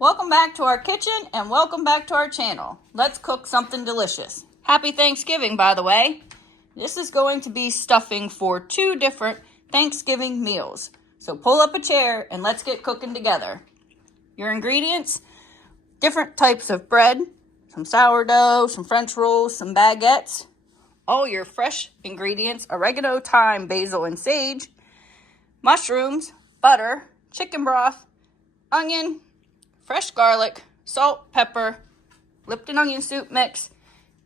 Welcome back to our kitchen and welcome back to our channel. Let's cook something delicious. Happy Thanksgiving, by the way. This is going to be stuffing for 2 different Thanksgiving meals. So pull up a chair and let's get cooking together. Your ingredients: different types of bread, some sourdough, some French rolls, some baguettes, all your fresh ingredients: oregano, thyme, basil, and sage, mushrooms, butter, chicken broth, onion, fresh garlic, salt, pepper, Lipton onion soup mix,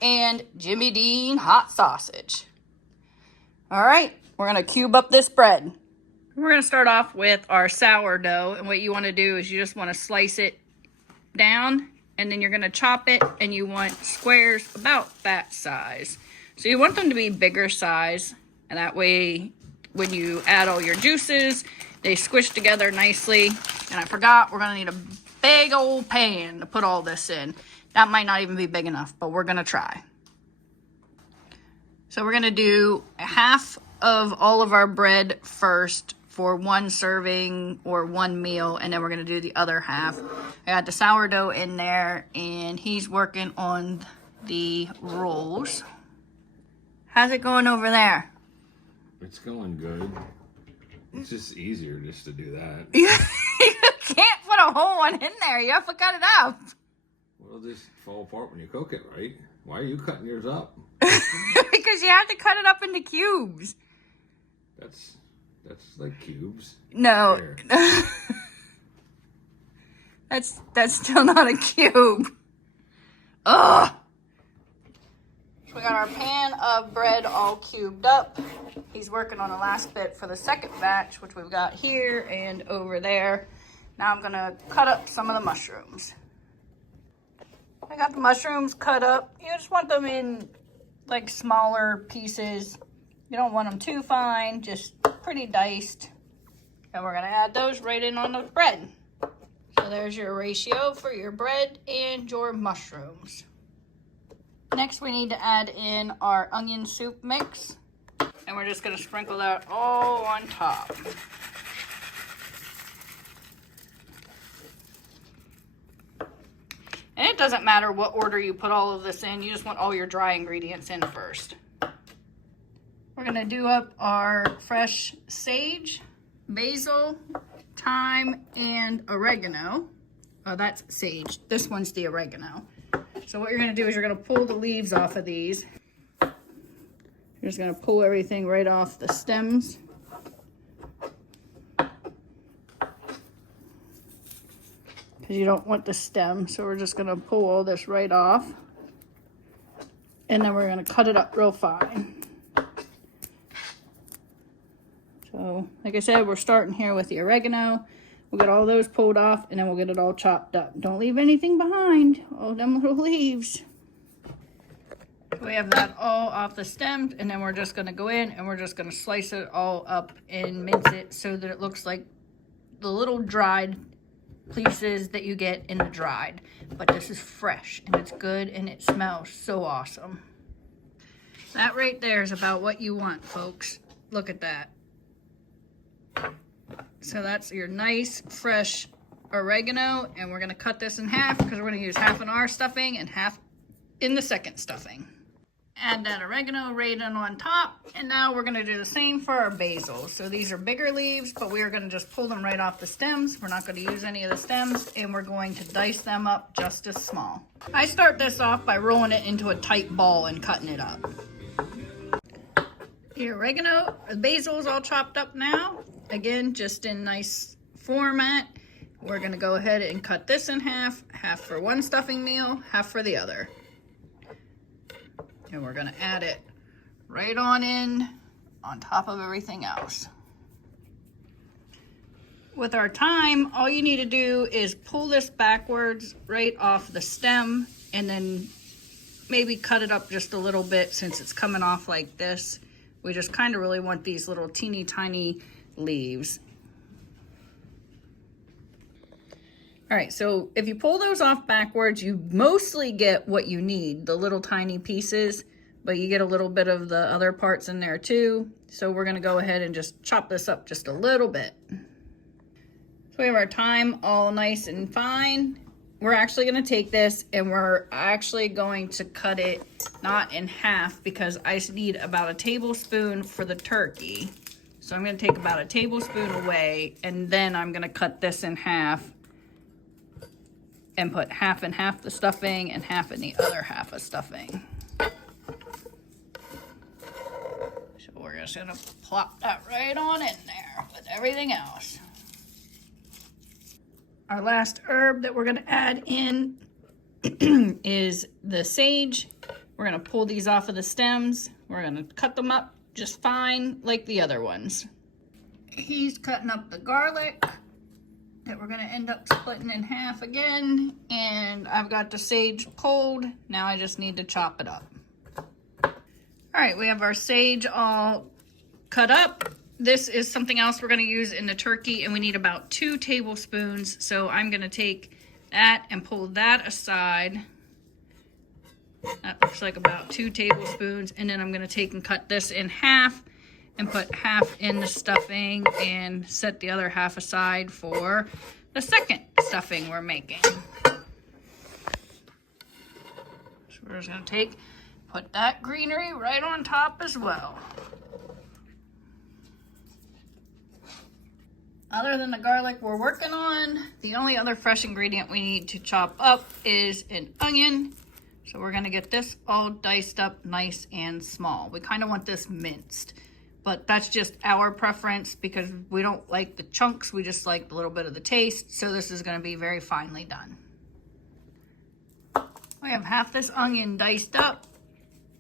and Jimmy Dean hot sausage. All right, we're gonna cube up this bread. We're gonna start off with our sourdough, and what you wanna do is you just wanna slice it down, and then you're gonna chop it, and you want squares about that size. So you want them to be bigger size, and that way when you add all your juices, they squish together nicely. And I forgot, we're gonna need a big old pan to put all this in. That might not even be big enough, but we're gonna try. So we're gonna do half of all of our bread first for 1 serving or 1 meal, and then we're gonna do the other half. I got the sourdough in there, and he's working on the rolls. How's it going over there? It's going good. It's just easier just to do that. You can't put a whole one in there. You have to cut it up. Well, it'll just fall apart when you cook it, right? Why are you cutting yours up? Because you have to cut it up into cubes. That's like cubes. No. That's still not a cube. Ugh. We got our pan of bread all cubed up. He's working on the last bit for the second batch, which we've got here and over there. Now I'm gonna cut up some of the mushrooms. I got the mushrooms cut up. You just want them in like smaller pieces. You don't want them too fine, just pretty diced. And we're gonna add those right in on the bread. So there's your ratio for your bread and your mushrooms. Next, we need to add in our onion soup mix, and we're just going to sprinkle that all on top. And it doesn't matter what order you put all of this in, you just want all your dry ingredients in first. We're going to do up our fresh sage, basil, thyme, and oregano. Oh, that's sage. This one's the oregano. So what you're going to do is you're going to pull the leaves off of these. You're just going to pull everything right off the stems. Because you don't want the stem. So we're just going to pull all this right off. And then we're going to cut it up real fine. So like I said, we're starting here with the oregano. We'll get all those pulled off, and then we'll get it all chopped up. Don't leave anything behind, all them little leaves. We have that all off the stems, and then we're just gonna go in and we're just gonna slice it all up and mince it so that it looks like the little dried pieces that you get in the dried. But this is fresh, and it's good, and it smells so awesome. That right there is about what you want, folks. Look at that. So that's your nice, fresh oregano, and we're going to cut this in half because we're going to use half in our stuffing and half in the second stuffing. Add that oregano right in on top, and now we're going to do the same for our basil. So these are bigger leaves, but we are going to just pull them right off the stems. We're not going to use any of the stems, and we're going to dice them up just as small. I start this off by rolling it into a tight ball and cutting it up. The oregano, the basil is all chopped up now. Again, just in nice format. We're going to go ahead and cut this in half. Half for one stuffing meal, half for the other. And we're going to add it right on in on top of everything else. With our thyme, all you need to do is pull this backwards right off the stem, and then maybe cut it up just a little bit since it's coming off like this. We just kind of really want these little teeny tiny leaves. All right, so if you pull those off backwards, you mostly get what you need, the little tiny pieces, but you get a little bit of the other parts in there too. So we're gonna go ahead and just chop this up just a little bit. So we have our thyme all nice and fine. We're actually going to take this and we're actually going to cut it not in half because I need about a tablespoon for the turkey. So I'm going to take about a tablespoon away and then I'm going to cut this in half and put half and half the stuffing and half in the other half of stuffing. So we're just going to plop that right on in there with everything else. Our last herb that we're going to add in is the sage. We're going to pull these off of the stems. We're going to cut them up just fine like the other ones. He's cutting up the garlic that we're going to end up splitting in half again. And I've got the sage cold. Now I just need to chop it up. All right, we have our sage all cut up. This is something else we're going to use in the turkey, and we need about 2 tablespoons. So I'm going to take that and pull that aside. That looks like about 2 tablespoons. And then I'm going to take and cut this in half and put half in the stuffing and set the other half aside for the second stuffing we're making. So we're just going to put that greenery right on top as well. Other than the garlic we're working on, the only other fresh ingredient we need to chop up is an onion. So we're gonna get this all diced up nice and small. We kind of want this minced, but that's just our preference because we don't like the chunks. We just like a little bit of the taste. So this is gonna be very finely done. We have half this onion diced up,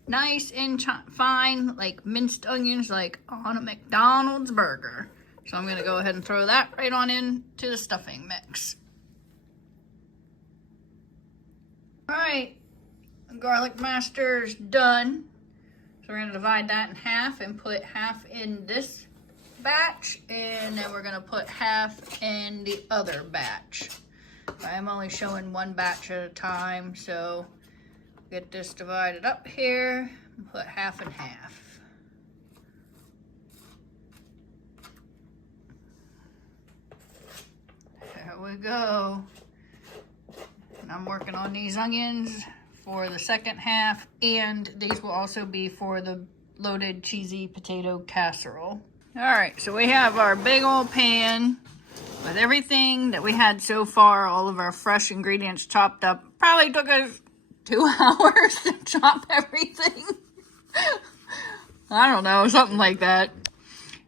nice and fine, like minced onions, like on a McDonald's burger. So I'm going to go ahead and throw that right on into the stuffing mix. All right, the garlic master's done. So we're going to divide that in half and put half in this batch, and then we're going to put half in the other batch. I'm only showing one batch at a time, so get this divided up here and put half and half. There we go. And I'm working on these onions for the second half, and these will also be for the loaded cheesy potato casserole. All right, so we have our big old pan with everything that we had so far, all of our fresh ingredients chopped up. Probably took us 2 hours to chop everything. I don't know, something like that.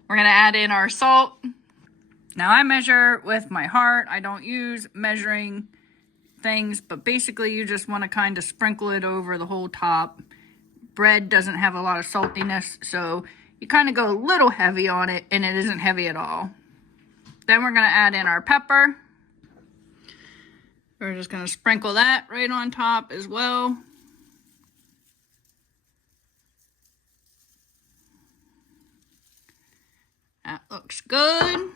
We're gonna add in our salt. Now I measure with my heart. I don't use measuring things, but basically you just want to kind of sprinkle it over the whole top. Bread doesn't have a lot of saltiness, so you kind of go a little heavy on it, and it isn't heavy at all. Then we're going to add in our pepper. We're just going to sprinkle that right on top as well. That looks good.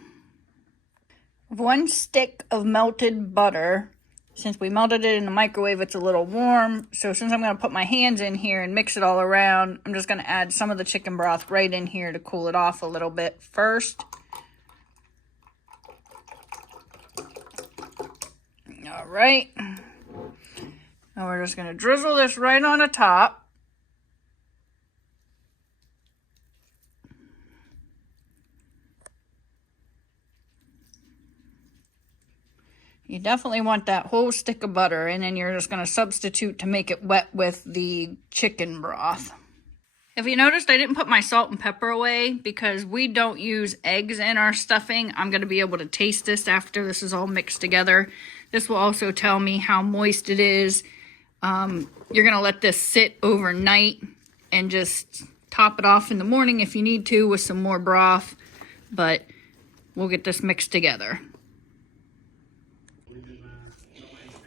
1 stick of melted butter. Since we melted it in the microwave, it's a little warm. So since I'm going to put my hands in here and mix it all around, I'm just going to add some of the chicken broth right in here to cool it off a little bit first. All right. Now we're just going to drizzle this right on the top. You definitely want that whole stick of butter, and then you're just going to substitute to make it wet with the chicken broth. If you noticed, I didn't put my salt and pepper away because we don't use eggs in our stuffing. I'm going to be able to taste this after this is all mixed together. This will also tell me how moist it is. You're going to let this sit overnight and just top it off in the morning if you need to with some more broth, but we'll get this mixed together.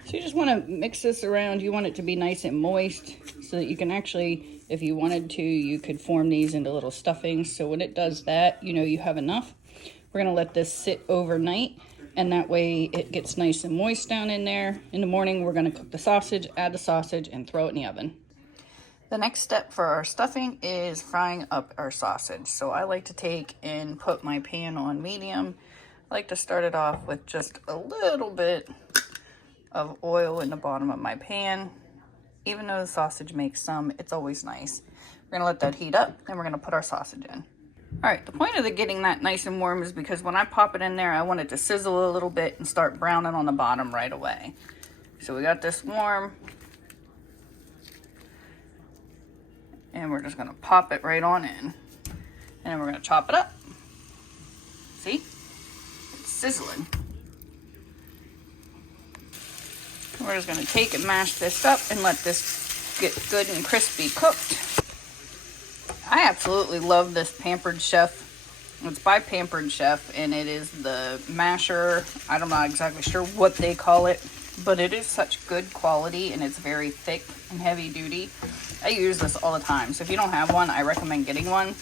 So you just want to mix this around. You want it to be nice and moist so that you can actually, if you wanted to, you could form these into little stuffings. So when it does that, you know you have enough. We're going to let this sit overnight, and that way it gets nice and moist down in there. In the morning, we're going to cook the sausage, add the sausage, and throw it in the oven. The next step for our stuffing is frying up our sausage. So I like to take and put my pan on medium. I like to start it off with just a little bit of oil in the bottom of my pan. Even though the sausage makes some, it's always nice. We're gonna let that heat up, and we're gonna put our sausage in. All right, the point of getting that nice and warm is because when I pop it in there, I want it to sizzle a little bit and start browning on the bottom right away. So we got this warm, and we're just gonna pop it right on in. And then we're gonna chop it up. See? It's sizzling. We're just gonna take and mash this up and let this get good and crispy cooked. I absolutely love this Pampered Chef. It's by Pampered Chef, and it is the masher. I'm not exactly sure what they call it, but it is such good quality, and it's very thick and heavy duty. I use this all the time, so if you don't have one, I recommend getting one.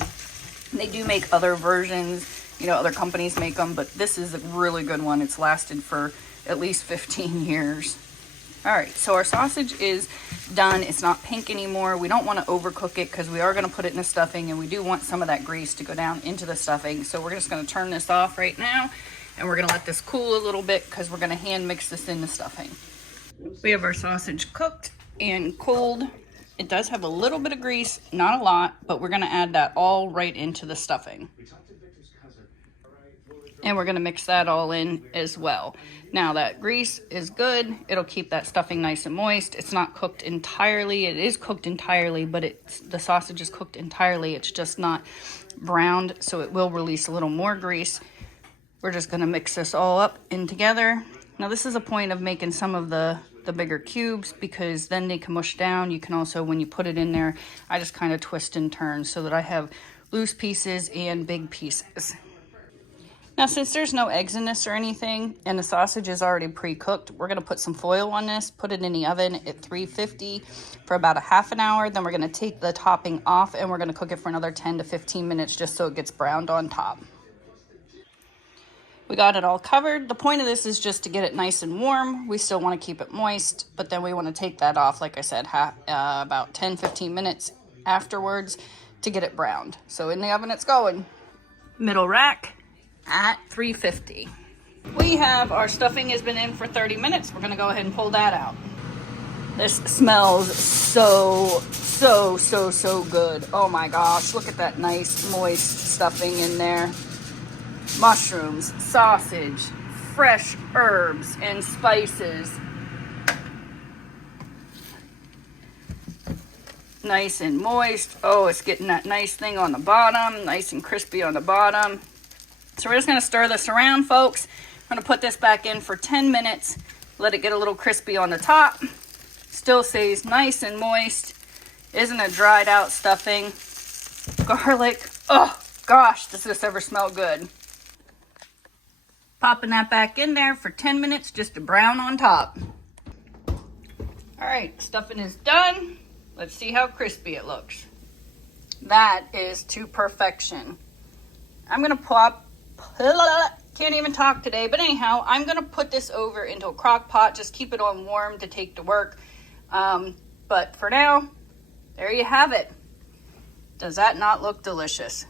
They do make other versions, you know, other companies make them, but this is a really good one. It's lasted for at least 15 years. All right, so our sausage is done. It's not pink anymore. We don't want to overcook it because we are going to put it in the stuffing, and we do want some of that grease to go down into the stuffing. So we're just going to turn this off right now, and we're going to let this cool a little bit because we're going to hand mix this in the stuffing. We have our sausage cooked and cold. It does have a little bit of grease, not a lot, but we're going to add that all right into the stuffing. And we're going to mix that all in as well. Now that grease is good. It'll keep that stuffing nice and moist. It's not cooked entirely. It is cooked entirely, but the sausage is cooked entirely. It's just not browned, so it will release a little more grease. We're just going to mix this all up in together. Now this is a point of making some of the bigger cubes because then they can mush down. You can also, when you put it in there, I just kind of twist and turn so that I have loose pieces and big pieces. Now, since there's no eggs in this or anything, and the sausage is already pre-cooked, we're going to put some foil on this, put it in the oven at 350 for about a half an hour. Then we're going to take the topping off, and we're going to cook it for another 10 to 15 minutes just so it gets browned on top. We got it all covered. The point of this is just to get it nice and warm. We still want to keep it moist, but then we want to take that off, like I said, about 10-15 minutes afterwards to get it browned. So in the oven it's going. Middle rack at 350. We have our stuffing has been in for 30 minutes. We're going to go ahead and pull that out. This smells so good. Oh my gosh, look at that nice moist stuffing in there. Mushrooms, sausage, fresh herbs and spices. Nice and moist. Oh, it's getting that nice thing on the bottom, nice and crispy on the bottom. So we're just going to stir this around, folks. I'm going to put this back in for 10 minutes, let it get a little crispy on the top. Still stays nice and moist. Isn't a dried out stuffing. Garlic. Oh, gosh, does this ever smell good. Popping that back in there for 10 minutes just to brown on top. All right, stuffing is done. Let's see how crispy it looks. That is to perfection. I'm going to can't even talk today, but anyhow, I'm going to put this over into a crock pot. Just keep it on warm to take to work. But for now, there you have it. Does that not look delicious?